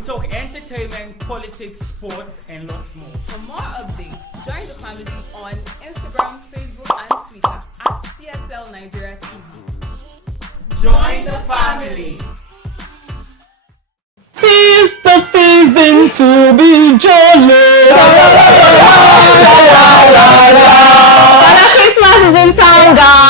We talk entertainment, politics, sports, and lots more. For more updates, join the family on Instagram, Facebook, and Twitter at TSLNigeria TV. Join the family. 'Tis the season to be jolly. Father Christmas is in town, guys.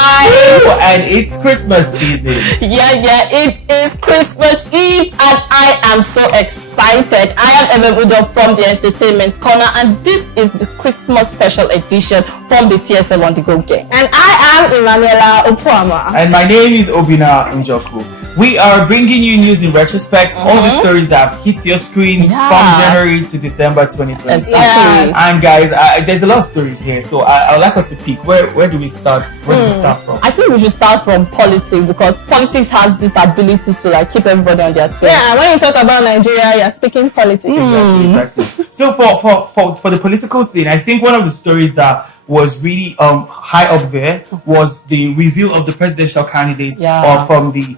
And it's Christmas season. Yeah, it is Christmas Eve, and I am so excited. I am Emebudo from the Entertainment Corner, and this is the Christmas special edition from the TSL On-The-Go gang. And I am Emanuela Opuama. And my name is Obina Njoku. We are bringing you news in retrospect, all the stories that have hit your screens from January to December 2020. Exactly. And guys, there's a lot of stories here, so I would like us to pick. Where do we start? Where do we start from? I think we should start from politics, because politics has this ability to like keep everybody on their toes. Yeah, when you talk about Nigeria, you're speaking politics. Exactly. So for the political scene, I think one of the stories that was really high up there was the reveal of the presidential candidates from the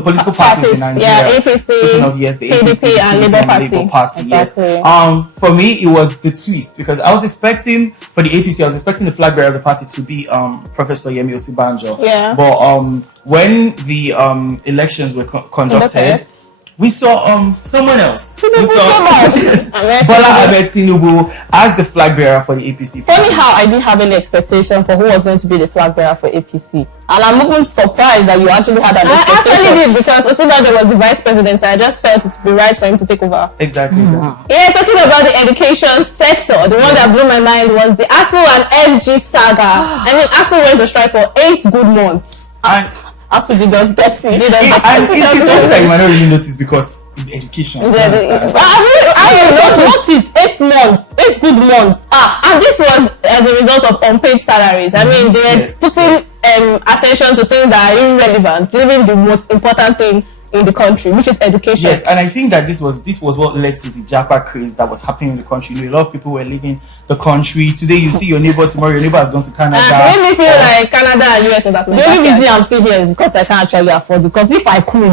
political parties in Nigeria. Yeah, APC, Speaking of, yes, the PDP, and Labour Party. Exactly. Yes. For me, it was the twist, because I was expecting for the APC, I was expecting the flag bearer of the party to be Professor Yemi Osibanjo. Yeah. But when the elections were conducted, we saw someone else. We saw Bola Ahmed Tinubu as the flag bearer for the APC. Funny how I didn't have any expectation for who was going to be the flag bearer for APC, and I'm even surprised that you actually had an expectation. I actually did, because Osibanjo was the vice president, so I just felt it to be right for him to take over. Exactly. Yeah, talking about the education sector, the one that blew my mind was the ASU and FG saga. I mean, ASU went to strike for 8 good months. ASU did us dirty. And it's something that you might not really notice, because it's education. I noticed 8 months, 8 good months. And this was as a result of unpaid salaries. I mean, they were putting attention to things that are irrelevant, leaving the most important thing in the country, which is education. Yes, and I think that this was what led to the Japa craze that was happening in the country. You know, a lot of people were leaving the country. Today you see your neighbor, tomorrow your neighbor has gone to Canada. It made me feel like Canada and US or that. The only reason I'm still here is because I can't actually afford it. Because if I could, you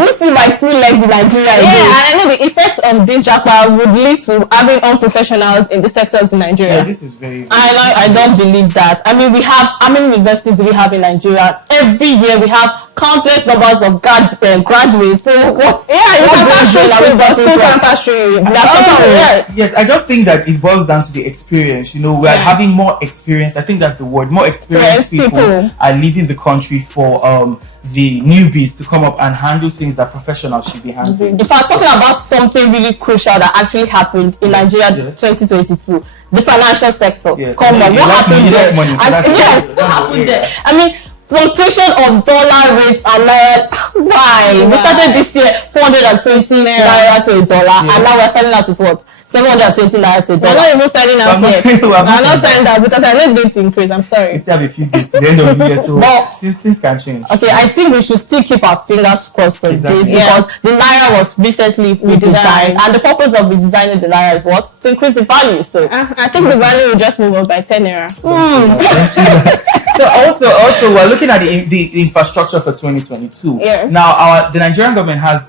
would see my 2 legs in Nigeria. Yeah, and I know the effect of this Japa would lead to having unprofessionals in the sectors in Nigeria. Yeah, this is very I don't believe that. I mean, how many universities do we have in Nigeria? Every year we have countless numbers of graduates. So what's Yes, I just think that it boils down to the experience. You know, we are having more experience. I think that's the word. More experienced people are leaving the country for the newbies to come up and handle things that professionals should be handling. If I'm talking about something really crucial that actually happened in Nigeria 2022, the financial sector. Yes, Come on, what happened there? What happened there? I mean, fluctuation of dollar rates and why? We started this year 420 naira to a dollar, and now we're selling out with what? 720 naira to a dollar. I'm not even selling out yet. I'm not selling out because I know it's going to increase. I'm sorry. We still have a few days to the end of the year, so things can change. Okay, I think we should still keep our fingers crossed for this, because the naira was recently redesigned, and the purpose of redesigning the naira is what? To increase the value. So I think the value will just move up by 10 naira. So also we're looking at the infrastructure for 2022. Yeah. Now the Nigerian government has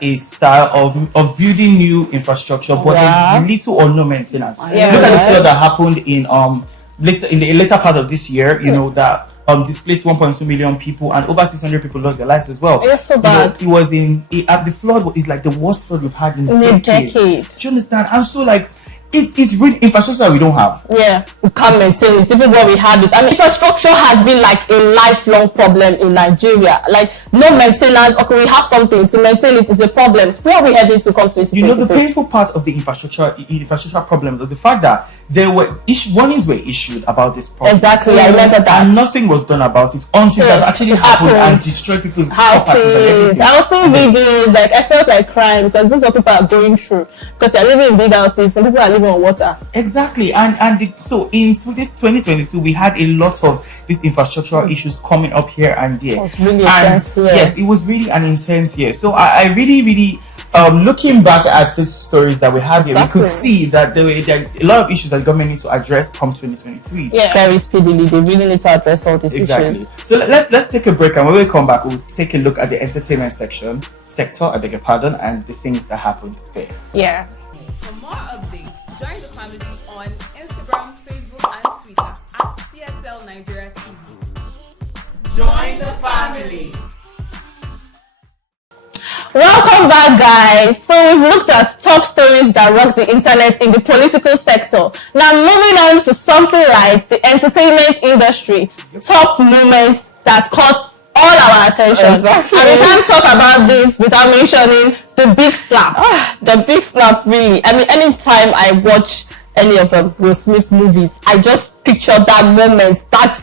a style of building new infrastructure, but there's little or no maintenance. Look at the flood that happened in the later part of this year. You know that displaced 1.2 million people, and over 600 people lost their lives as well. It's so bad. You know, it was the flood is like the worst flood we've had in a decade. Do you understand? And so like. It's really infrastructure that we don't have. Yeah, we can't maintain it even when we have it. I mean, infrastructure has been like a lifelong problem in Nigeria. Like, no maintenance. Okay, we have something to maintain it is a problem. Where are we heading to come to? You know, the painful part of the infrastructure problem was the fact that there were warnings were issued about this problem. Exactly, I remember that. And nothing was done about it until it has actually happened and destroyed people's properties and everything. I was seeing videos, like I felt like crying, because this is what people are going through. Because they're living in big houses, some people are living on water. Exactly, so in this 2022 we had a lot of these infrastructural issues coming up here and there. It was really intense year. Yes, it was really an intense year. So I really looking back at these stories that we have here, we could see that there are a lot of issues that the government needs to address come 2023. Yeah, very speedily. They really need to address all these issues. So let's take a break, and when we come back, we'll take a look at the entertainment sector, I beg your pardon, and the things that happened there. Yeah. For more updates, join the family on Instagram, Facebook, and Twitter at TSLNigeria TV. Join the family. Welcome back, guys. So we've looked at top stories that rock the internet in the political sector. Now moving on to something like the entertainment industry. Top moments that caught all our attention. Exactly. And we can't talk about this without mentioning the big slap. The big slap, really. I mean, anytime I watch any of Will Smith movies, I just picture that moment. That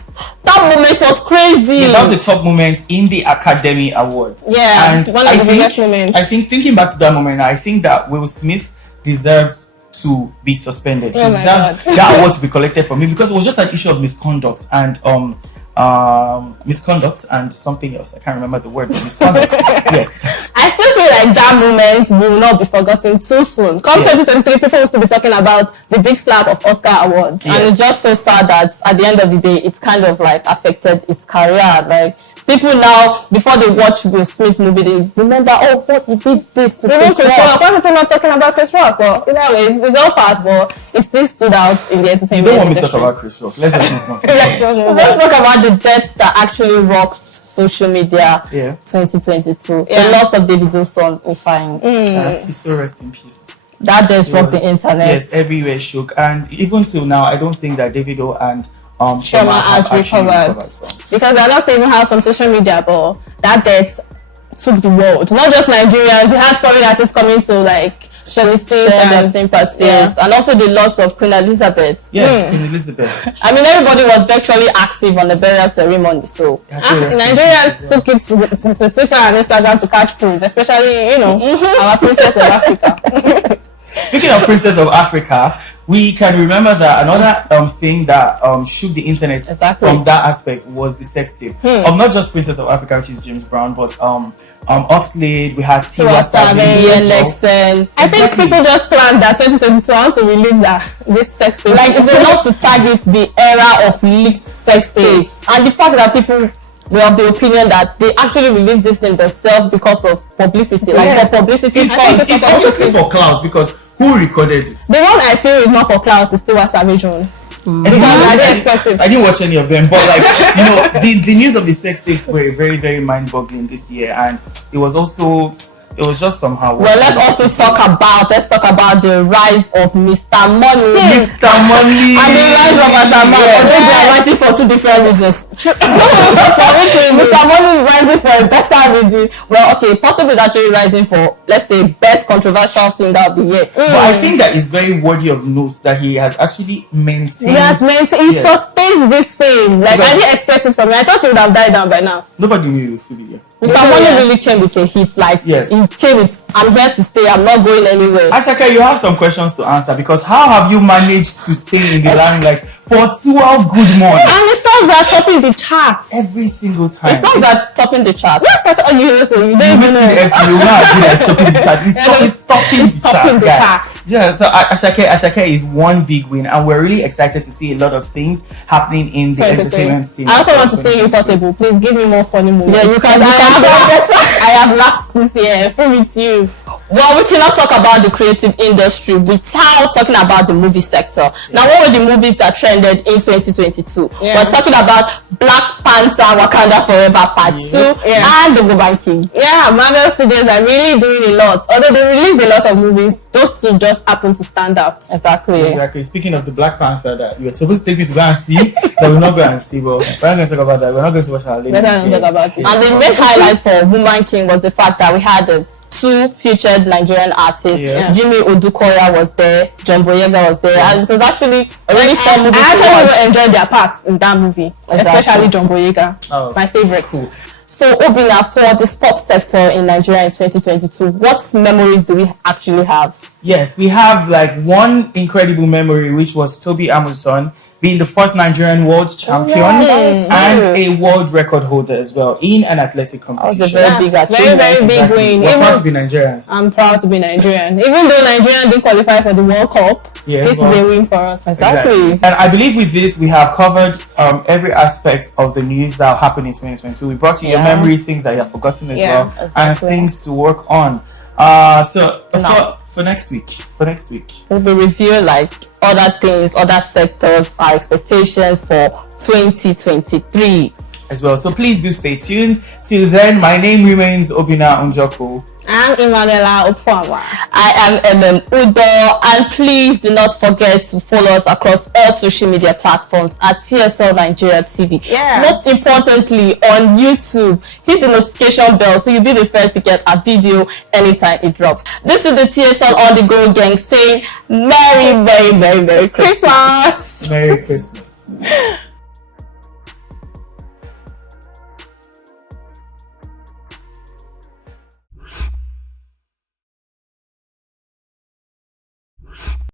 moment was crazy. Yeah, that was the top moment in the Academy Awards. Yeah, and one of the biggest moments. I think, thinking back to that moment, I think that Will Smith deserves to be suspended. Oh He deserves that award to be collected from him, because it was just an issue of misconduct and something else. I can't remember the word, but misconduct. Yes. I still feel like that moment will not be forgotten too soon. Come 2023, people will still be talking about the big slap of Oscar awards. And it's just so sad that at the end of the day, it's kind of like affected his career. Like, people now, before they watch Will Smith's movie, they remember, oh, what you did this to Chris Rock. Why are people not talking about Chris Rock? Well, you know, it's all past, but it still stood out in the entertainment You don't want me to industry. talk about Chris Rock. Let's just move on. Let's talk about the deaths that actually rocked social media 2022. Yeah. The loss of Davido's son, Ofeyin. He's so rest in peace. That death rocked the internet. Yes, everywhere shook. And even till now, I don't think that Davido and Shema has recovered. Because they're not staying house on social media, but that death took the world. Not just Nigerians, we had foreign artists coming to like solicit their sympathies, and also the loss of Queen Elizabeth. Yes, Queen Elizabeth. I mean, everybody was virtually active on the burial ceremony, so Nigerians took it to Twitter and Instagram to catch cruise, especially, you know, our Princess of Africa. Speaking of Princess of Africa, we can remember that another thing that shook the internet from that aspect was the sex tape of not just Princess of Africa, which is James Brown, but Oxlade, we had Tiwa Savage, I think people just planned that 2022 want to release this sex tape. Like, it's enough to target the era of leaked sex tapes, and the fact that people were of the opinion that they actually released this name themselves because of publicity. Like, for publicity, it's obviously for clout, because who recorded it? The one I feel is not for clout is Tiwa Savage one. Because I didn't expect it. I didn't watch any of them, but like, you know, the news of the sex tapes were very, very mind-boggling this year, and it was just somehow. Well, let's talk about the rise of Mr. Money. Mr. Money and the rise of Asama. Although they are rising for two different reasons. Mr. Money is rising for a better reason. Well, okay, Portable is actually rising for, let's say, best controversial singer of the year. But I think that is very worthy of note that he has actually maintained. He sustains this fame. Like, I didn't expect it from him. I thought he would have died down by now. Nobody knew he was still here. Mr. Money really came with a hit. Like, he came with, I'm here to stay, I'm not going anywhere. Asake, you have some questions to answer, because how have you managed to stay in the limelight for 12 good months? And the songs are topping the chart every single time. The songs are topping the chart. Yes, that's all you listen. You don't even know. It's topping the chart. It's topping the chart. Yeah, so Asake is one big win, and we're really excited to see a lot of things happening in the entertainment scene. I also want to say, you Portable, please give me more funny movies. Yeah, you can. I have laughed this year. With you. Well, we cannot talk about the creative industry without talking about the movie sector. Now, what were the movies that trended in 2022? We're talking about Black Panther, Wakanda Forever Part 2, and The Woman King. Yeah, Marvel Studios are really doing a lot. Although they released a lot of movies, those two just happen to stand out. Exactly. Speaking of the Black Panther that you were supposed to take me to go and see, that we're not going to see, but we're not going to talk about that. We're not going to watch our lady. Talk about it. And the main highlight for Woman King was the fact that we had two featured Nigerian artists. Jimmy Odukoya was there, John Boyega was there, and it was actually a really fun movie. I actually enjoyed their parts in that movie, especially John Boyega, my favorite. Cool. So, Obina, for the sports sector in Nigeria in 2022, what memories do we actually have? Yes, we have like one incredible memory, which was Toby Amuson being the first Nigerian world champion and a world record holder as well in an athletic competition. That was a very big achievement. Very big win. We're proud to be Nigerians. I'm proud to be Nigerian. Even though Nigeria didn't qualify for the World Cup, this is a win for us. Exactly. And I believe with this, we have covered every aspect of the news that happened in 2022. We brought to your memory things that you have forgotten as well, and things to work on. For next week, we'll be reviewing like other things, other sectors, our expectations for 2023 as well. So please do stay tuned. Till then, my name remains Obina Unjoko. I'm Emanuela Opwama. I am Udo, and please do not forget to follow us across all social media platforms at TSL Nigeria TV. Most importantly, on YouTube, hit the notification bell so you'll be the first to get a video anytime it drops. This is the TSL On-The-Go gang saying Merry Christmas. Merry Christmas.